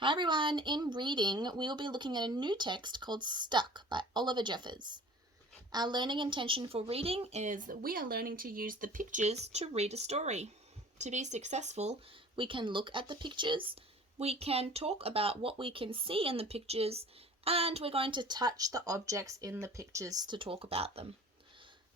Hi everyone, in reading we will be looking at a new text called Stuck by Oliver Jeffers. Our learning intention for reading is that we are learning to use the pictures to read a story. To be successful, we can look at the pictures, we can talk about what we can see in the pictures, and we're going to touch the objects in the pictures to talk about them.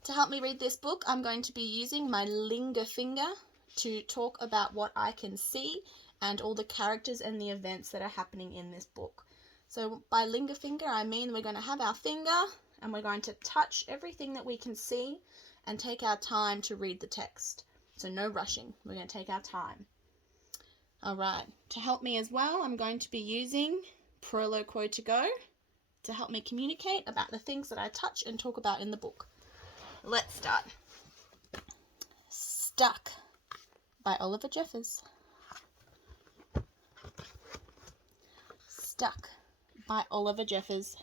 To help me read this book, I'm going to be using my linger finger to talk about what I can see and all the characters and the events that are happening in this book. So by linger finger, I mean we're going to have our finger and we're going to touch everything that we can see and take our time to read the text. So no rushing, we're going to take our time. All right, to help me as well, I'm going to be using Proloquo2go to help me communicate about the things that I touch and talk about in the book. Let's start. Stuck by Oliver Jeffers. Stuck by Oliver Jeffers.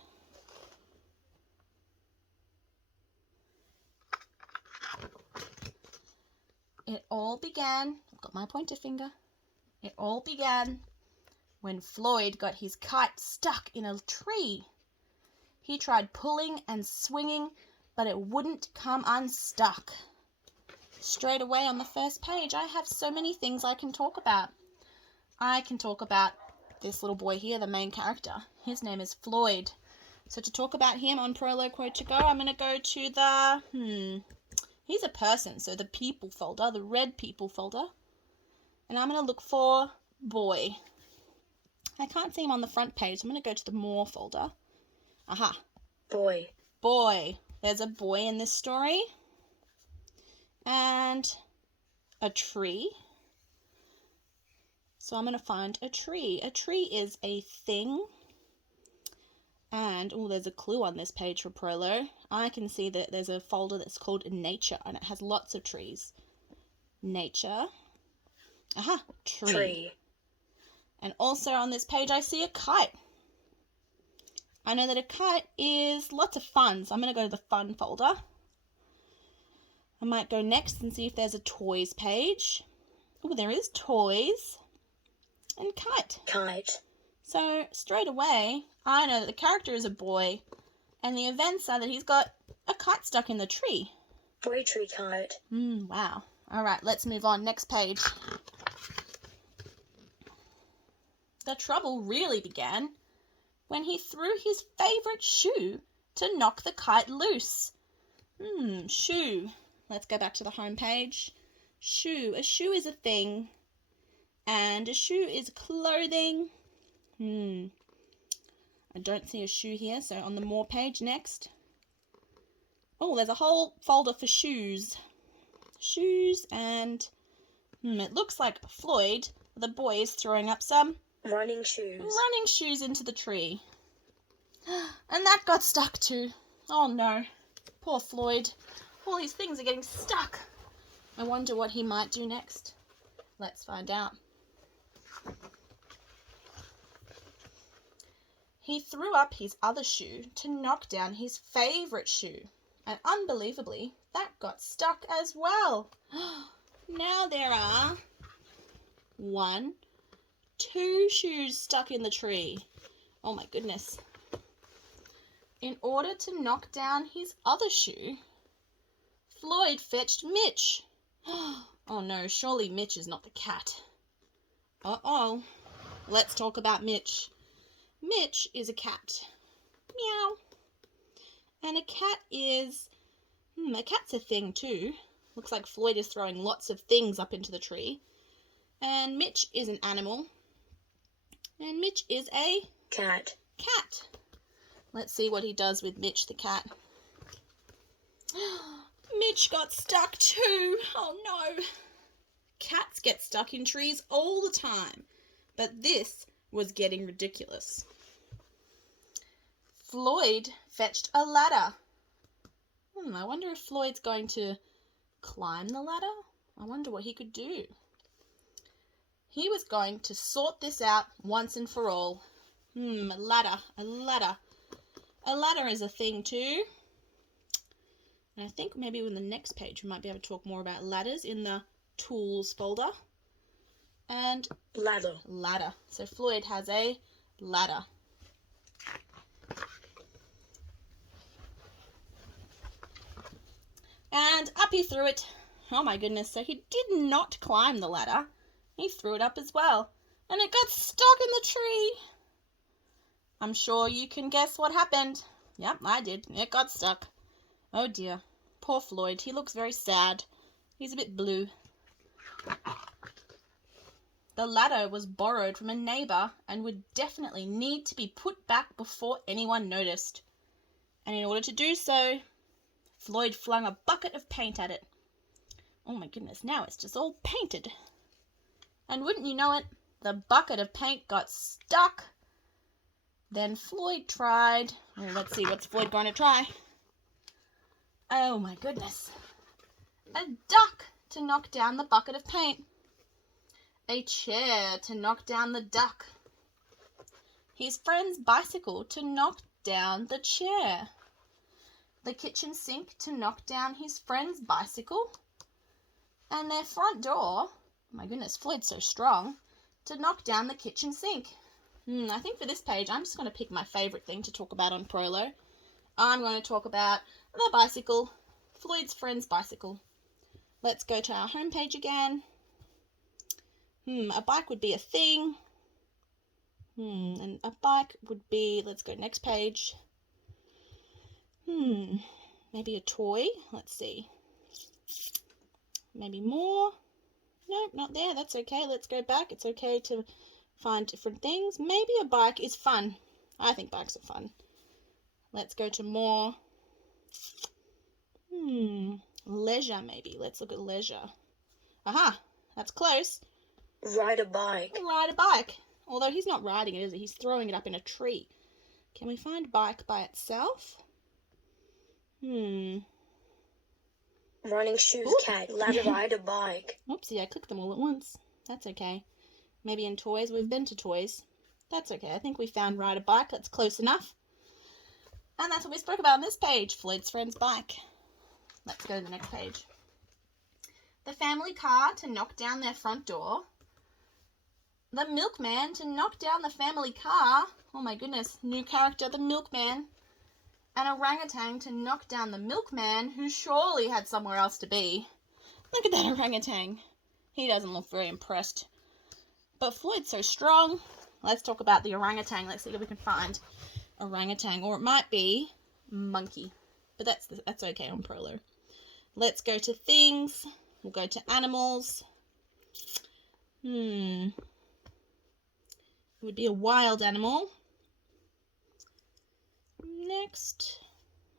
It all began, I've got my pointer finger, it all began when Floyd got his kite stuck in a tree. He tried pulling and swinging, but it wouldn't come unstuck. Straight away on the first page, I have so many things I can talk about. I can talk about this little boy here, the main character. His name is Floyd. So to talk about him on Proloquo2go, I'm going to go to the, he's a person, so the people folder, the red people folder. And I'm going to look for boy. I can't see him on the front page. I'm going to go to the more folder. Aha. Boy. Boy. There's a boy in this story. And a tree. So I'm going to find a tree. A tree is a thing. And, there's a clue on this page for Prolo. I can see that there's a folder that's called Nature, and it has lots of trees. Nature. Aha, tree. And also on this page I see a kite. I know that a kite is lots of fun, so I'm going to go to the fun folder. I might go next and see if there's a toys page. Oh, there is toys. And kite. Kite. So straight away, I know that the character is a boy, and the events are that he's got a kite stuck in the tree. Boy tree kite. Wow. All right, let's move on. Next page. The trouble really began when he threw his favourite shoe to knock the kite loose. Shoe. Let's go back to the home page. Shoe. A shoe is a thing. And a shoe is clothing. I don't see a shoe here, so on the more page next. Oh, there's a whole folder for shoes. Shoes and it looks like Floyd, the boy, is throwing up some running shoes into the tree. And that got stuck too. Oh no. Poor Floyd. All these things are getting stuck. I wonder what he might do next. Let's find out. He threw up his other shoe to knock down his favourite shoe. And unbelievably, that got stuck as well. Now there are 1, 2 shoes stuck in the tree. Oh my goodness. In order to knock down his other shoe, Floyd fetched Mitch. Oh no, surely Mitch is not the cat. Uh-oh. Let's talk about Mitch. Mitch is a cat. Meow. And a cat is... a cat's a thing too. Looks like Floyd is throwing lots of things up into the tree. And Mitch is an animal. And Mitch is a... cat. Cat. Let's see what he does with Mitch the cat. Mitch got stuck too. Oh no. Cats get stuck in trees all the time. But this was getting ridiculous. Floyd fetched a ladder. I wonder if Floyd's going to climb the ladder. I wonder what he could do. He was going to sort this out once and for all. A ladder. A ladder is a thing too. And I think maybe in the next page we might be able to talk more about ladders in the tools folder. and ladder. So Floyd has a ladder. And up he threw it. Oh my goodness, so he did not climb the ladder. He threw it up as well. And it got stuck in the tree. I'm sure you can guess what happened. Yep, I did. It got stuck. Oh dear. Poor Floyd. He looks very sad. He's a bit blue. The ladder was borrowed from a neighbour and would definitely need to be put back before anyone noticed. And in order to do so, Floyd flung a bucket of paint at it. Oh my goodness, now it's just all painted. And wouldn't you know it, the bucket of paint got stuck. Then Floyd tried. Well, let's see, what's Floyd going to try? Oh my goodness. A duck to knock down the bucket of paint. A chair to knock down the duck. His friend's bicycle to knock down the chair. The kitchen sink to knock down his friend's bicycle. And their front door, oh my goodness, Floyd's so strong, to knock down the kitchen sink. I think for this page, I'm just going to pick my favourite thing to talk about on Prolo. I'm going to talk about the bicycle, Floyd's friend's bicycle. Let's go to our homepage again. A bike would be a thing. And a bike would be, let's go next page. Maybe a toy. Let's see. Maybe more. Nope, not there. That's okay. Let's go back. It's okay to find different things. Maybe a bike is fun. I think bikes are fun. Let's go to more. Leisure maybe. Let's look at leisure. Aha, that's close. Ride a bike. Ride a bike. Although he's not riding it, is he? He's throwing it up in a tree. Can we find bike by itself? Running shoes, cat. Ride a bike. Oopsie, I clicked them all at once. That's okay. Maybe in toys. We've been to toys. That's okay. I think we found ride a bike. That's close enough. And that's what we spoke about on this page. Floyd's friend's bike. Let's go to the next page. The family car to knock down their front door. The milkman to knock down the family car. Oh my goodness. New character, the milkman. An orangutan to knock down the milkman, who surely had somewhere else to be. Look at that orangutan. He doesn't look very impressed. But Floyd's so strong. Let's talk about the orangutan. Let's see if we can find orangutan. Or it might be monkey. But that's okay on Prolo. Let's go to things. We'll go to animals. It would be a wild animal. Next.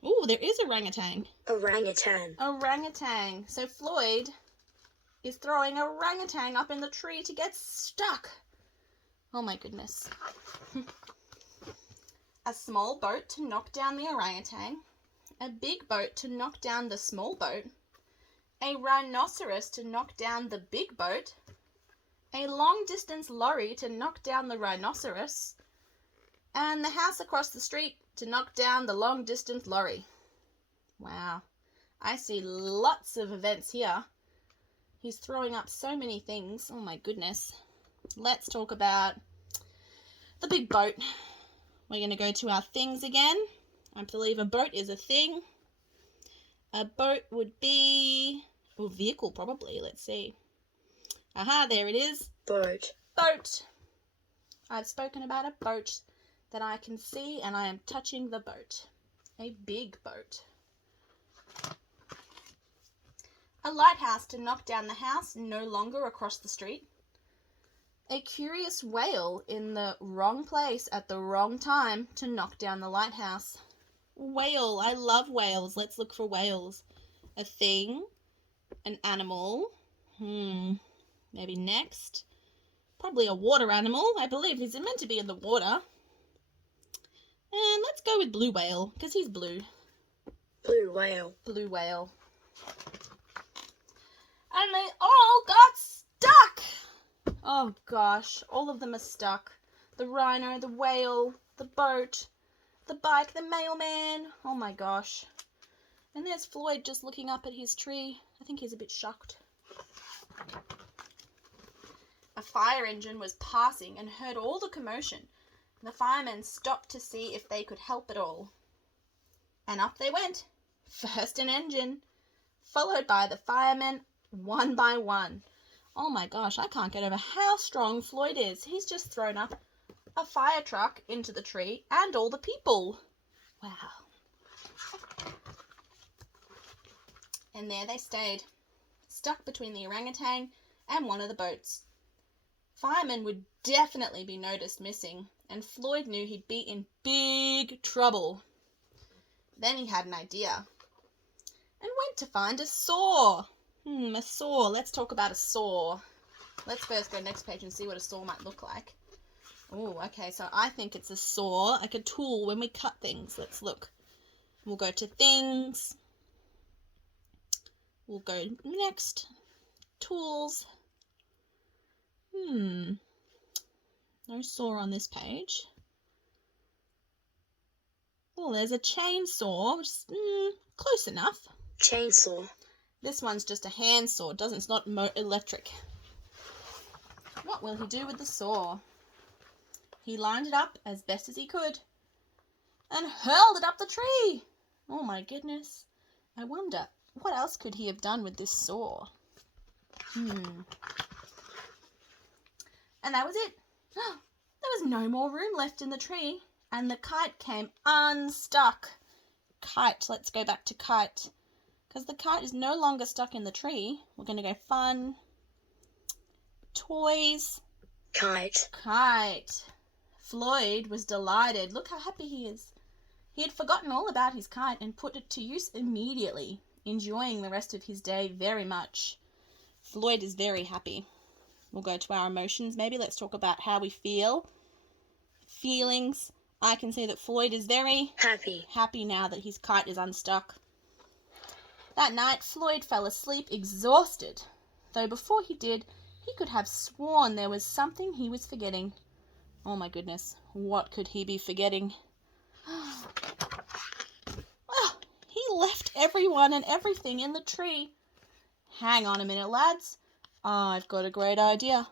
Oh, there is orangutan. Orangutan. So Floyd is throwing orangutan up in the tree to get stuck. Oh my goodness. A small boat to knock down the orangutan. A big boat to knock down the small boat. A rhinoceros to knock down the big boat. A long-distance lorry to knock down the rhinoceros. And the house across the street to knock down the long-distance lorry. Wow. I see lots of events here. He's throwing up so many things. Oh my goodness. Let's talk about the big boat. We're going to go to our things again. I believe a boat is a thing. A boat would be a vehicle probably. Let's see. Aha, there it is. Boat. I've spoken about a boat that I can see, and I am touching the boat. A big boat. A lighthouse to knock down the house no longer across the street. A curious whale in the wrong place at the wrong time to knock down the lighthouse. Whale. I love whales. Let's look for whales. A thing. An animal. Maybe next. Probably a water animal. I believe he's meant to be in the water. And let's go with blue whale, because he's blue. Blue whale. And they all got stuck! Oh gosh, all of them are stuck. The rhino, the whale, the boat, the bike, the mailman. Oh my gosh. And there's Floyd just looking up at his tree. I think he's a bit shocked. A fire engine was passing and heard all the commotion. The firemen stopped to see if they could help at all. And up they went, first an engine, followed by the firemen one by one. Oh my gosh, I can't get over how strong Floyd is. He's just thrown up a fire truck into the tree and all the people. Wow. And there they stayed, stuck between the orangutan and one of the boats. Firemen would definitely be noticed missing, and Floyd knew he'd be in big trouble. Then he had an idea and went to find a saw. A saw. Let's talk about a saw. Let's first go next page and see what a saw might look like. Oh, okay, so I think it's a saw, like a tool when we cut things. Let's look. We'll go to things. We'll go next. Tools. No saw on this page. Oh, there's a chainsaw, which is close enough. Chainsaw. This one's just a hand saw. It's not electric. What will he do with the saw? He lined it up as best as he could and hurled it up the tree. Oh my goodness. I wonder, what else could he have done with this saw? And that was it. There was no more room left in the tree, and the kite came unstuck. Kite, let's go back to Kite. Because the kite is no longer stuck in the tree. We're going to go fun. Toys. Kite. Kite. Floyd was delighted. Look how happy he is. He had forgotten all about his kite and put it to use immediately, enjoying the rest of his day very much. Floyd is very happy. We'll go to our emotions maybe. Let's talk about how we feel. Feelings. I can see that Floyd is very happy now that his kite is unstuck. That night, Floyd fell asleep exhausted, though before he did, he could have sworn there was something he was forgetting. Oh my goodness, what could he be forgetting? Well, he left everyone and everything in the tree. Hang on a minute, lads. I've got a great idea.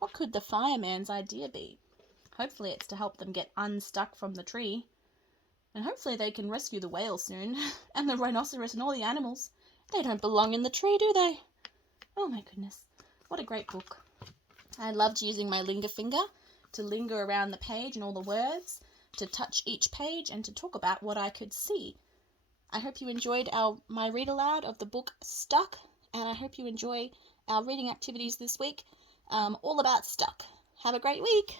What could the fireman's idea be? Hopefully it's to help them get unstuck from the tree. And hopefully they can rescue the whale soon. And the rhinoceros and all the animals. They don't belong in the tree, do they? Oh my goodness. What a great book. I loved using my linger finger to linger around the page and all the words, to touch each page and to talk about what I could see. I hope you enjoyed my read aloud of the book Stuck, and I hope you enjoy our reading activities this week, all about Stuck. Have a great week.